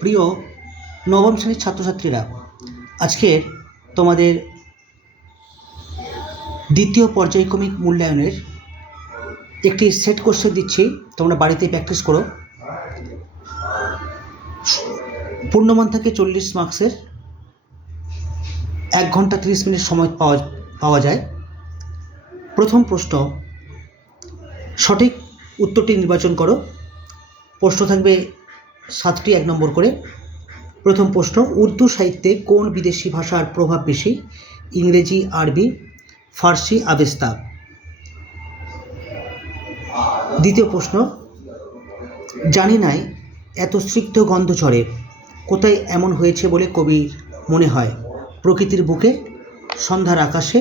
প্রিয় নবম শ্রেণীর ছাত্রছাত্রীরা, আজকের তোমাদের দ্বিতীয় পর্যায়ক্রমিক মূল্যায়নের একটি সেট কোশ্চেন দিচ্ছি, তোমরা বাড়িতে প্র্যাকটিস করো। পূর্ণমান থাকে 40 মার্কসের, 1 ঘন্টা 30 মিনিট সময় পাওয়া যায়। প্রথম প্রশ্ন, সঠিক উত্তরটি নির্বাচন করো। প্রশ্ন থাকবে 7টি 1 নম্বর করে। প্রথম প্রশ্ন, উর্দু সাহিত্যে কোন বিদেশি ভাষার প্রভাব বেশি? ইংরেজি, আরবি, ফার্সি, আবেস্তা। দ্বিতীয় প্রশ্ন, জানি নাই এত স্নিগ্ধ গন্ধ ছড়ে, কোথায় এমন হয়েছে বলে কবির মনে হয়? প্রকৃতির বুকে, সন্ধ্যার আকাশে,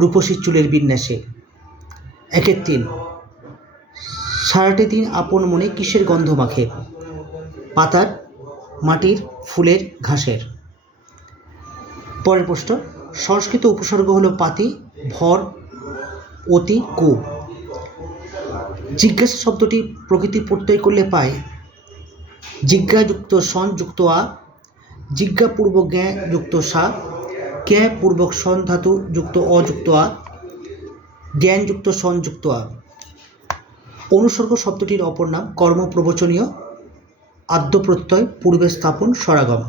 রূপসীর চুলের বিন্যাসে। 1-3, সারাটি দিন আপন মনে কিসের গন্ধ মাখে? পাতার, মাটির, ফুলের, ঘাসের। পরের প্রশ্ন, সংস্কৃত উপসর্গ হলো পাতি, ভর, অতি, কু। জিজ্ঞাসা শব্দটি প্রকৃতি প্রত্যয় করলে পায় জিজ্ঞাযুক্ত সন যুক্ত আ, জিজ্ঞাপূর্বক জ্ঞা যুক্ত সা, জ্ঞা পূর্বক সন ধাতু যুক্ত অ যুক্ত আ, জ্ঞান যুক্ত সন যুক্ত আ। অনুসর্গ শব্দটির অপর নাম কর্মপ্রবচনীয়, আদ্য প্রত্যয়, পূর্বে স্থাপন, স্বরাগম।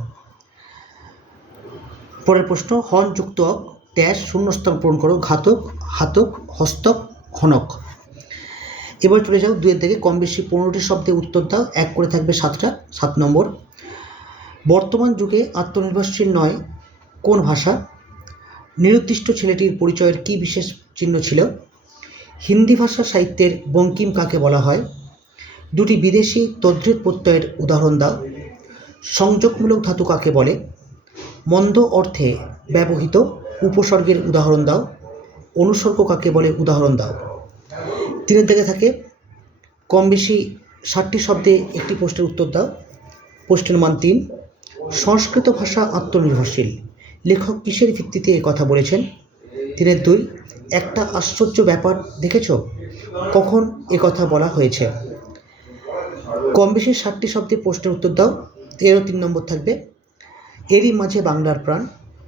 পরের প্রশ্ন, হন যুক্ত ড্যাশ শূন্যস্থান পূরণ করো। ঘাতক, হাতক, হস্তক, ঘনক। এবার চলে যাও 2 থেকে। কম বেশি 15টি শব্দে উত্তর দাও, 1 করে থাকবে 7টা। 7 নম্বর, বর্তমান যুগে আত্মনির্ভরশীল নয় কোন ভাষা? নিরুদ্দিষ্ট ছেলেটির পরিচয়ের কি বিশেষ চিহ্ন ছিল? হিন্দি ভাষা সাহিত্যের বঙ্কিম কাকে বলা হয়? 2টি বিদেশি তদ্ধিত প্রত্যয়ের উদাহরণ দাও। সংযোগমূলক ধাতু কাকে বলে? মন্দ অর্থে ব্যবহৃত উপসর্গের উদাহরণ দাও। অনুসর্গ কাকে বলে? উদাহরণ দাও। 3 থেকে থাকে কম বেশি 60টি শব্দে একটি প্রশ্নের উত্তর দাও। প্রশ্নের মান 3। সংস্কৃত ভাষা আত্মনির্ভরশীল, লেখক কিসের ভিত্তিতে কথা বলেছেন? 3-2, একটা আশ্চর্য ব্যাপার দেখেছ, কখন কথা বলা হয়েছে? কম বেশি 60টি শব্দে প্রশ্নের উত্তর দাও। এরও 3 নম্বর থাকবে। এরই মাঝে বাংলার প্রাণ,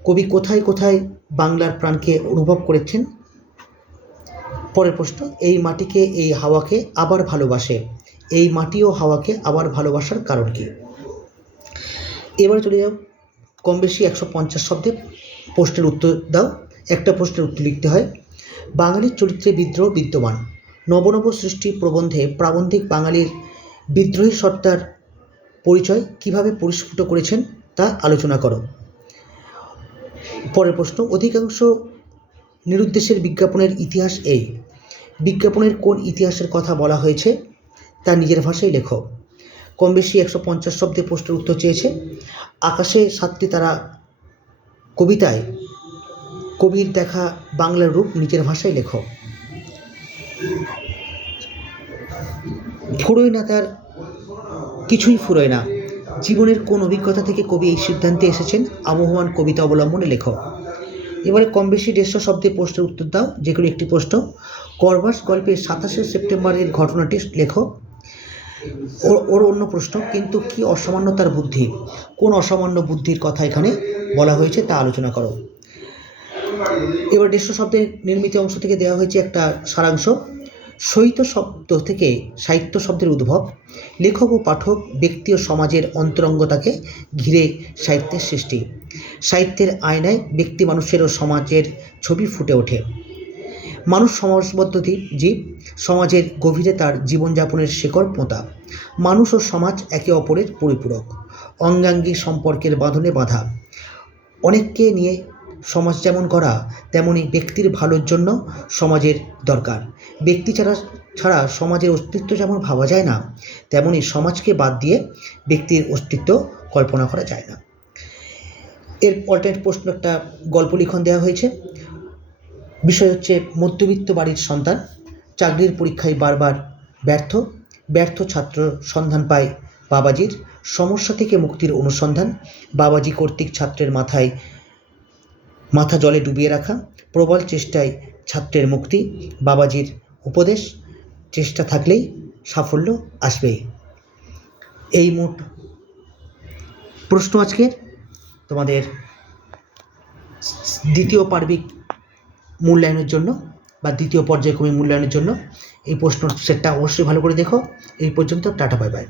কবি কোথায় কোথায় বাংলার প্রাণকে অনুভব করেছেন? পরের প্রশ্ন, এই মাটিকে এই হাওয়াকে আবার ভালোবাসে, এই মাটি ও হাওয়াকে আবার ভালোবাসার কারণ কি? এবারে চলে যাও কম বেশি 150 শব্দে প্রশ্নের উত্তর দাও। একটা প্রশ্নের উত্তর লিখতে হয়। বাঙালির চরিত্রে বিদ্রোহ বিদ্যমান, নবনব সৃষ্টি প্রবন্ধে প্রাবন্ধিক বাঙালির বিদ্রোহী সত্তার পরিচয় কিভাবে পরিস্ফুট করেছেন তা আলোচনা করো। পরের প্রশ্ন, অধিকাংশ নিরুদ্দেশের বিজ্ঞাপনের ইতিহাস এই, বিজ্ঞাপনের কোন ইতিহাসের কথা বলা হয়েছে তা নিজের ভাষায় লেখো। কম বেশি 150 শব্দে প্রশ্নের উত্তর চেয়েছে। আকাশে 7টি তারা কবিতায় কবির দেখা বাংলার রূপ নিজের ভাষায় লেখো। ফুরোয় না তার কিছুই ফুরোয় না, জীবনের কোন অভিজ্ঞতা থেকে কবি এই সিদ্ধান্তে এসেছেন? আবহমান কবিতা অবলম্বনে লেখো। এবারে কম বেশি 150 শব্দে প্রশ্নের উত্তর দাও, যেগুলো একটি প্রশ্ন। করবাস গল্পের 27শে সেপ্টেম্বরের ঘটনাটি লেখো। ওর অন্য প্রশ্ন, কিন্তু কি অসামান্য তার বুদ্ধি, কোন অসামান্য বুদ্ধির কথা এখানে বলা হয়েছে তা আলোচনা করো। এবার 150 শব্দের নির্মিত অংশ থেকে দেওয়া হয়েছে একটা সারাংশ। সাহিত্য শব্দ থেকে সাহিত্য শব্দের উদ্ভব, লেখক ও পাঠক, ব্যক্তি ও সমাজের অন্তরঙ্গতাকে ঘিরে সাহিত্যের সৃষ্টি। সাহিত্যের আয়নায় ব্যক্তি মানুষের ও সমাজের ছবি ফুটে ওঠে। মানুষ সমাজবদ্ধ জীব, সমাজের গভীরে তার জীবনযাপনের শেকড় পোঁতা। মানুষ ও সমাজ একে অপরের পরিপূরক, অঙ্গাঙ্গী সম্পর্কের বাঁধনে বাঁধা। অনেককে নিয়ে সমাজ যেমন গড়া, তেমনি ব্যক্তির ভালোর জন্য সমাজের দরকার। ব্যক্তি ছাড়া সমাজের অস্তিত্ব যেমন ভাবা যায় না, তেমনি সমাজকে বাদ দিয়ে ব্যক্তির অস্তিত্ব কল্পনা করা যায় না। এর অল্টারনেট প্রশ্ন একটা গল্প লিখন দেওয়া হয়েছে। বিষয় হচ্ছে মধ্যবিত্ত বাড়ির সন্তান, চাকরির পরীক্ষায় বারবার ব্যর্থ ছাত্র সন্ধান পায় বাবাজির, সমস্যা থেকে মুক্তির অনুসন্ধান, বাবাজি কর্তৃক ছাত্রের মাথা জলে ডুবিয়ে রাখা, প্রবল চেষ্টায় ছাত্রের মুক্তি, বাবাজির উপদেশ, চেষ্টা থাকলেই সাফল্য আসবেই। এই মোট প্রশ্ন আজকের তোমাদের দ্বিতীয় পার্বিক মূল্যায়নের জন্য বা দ্বিতীয় পর্যায়ক্রমিক মূল্যায়নের জন্য এই প্রশ্ন সেটটা অবশ্যই ভালো করে দেখো। এই পর্যন্ত, টাটা, বাই বাই।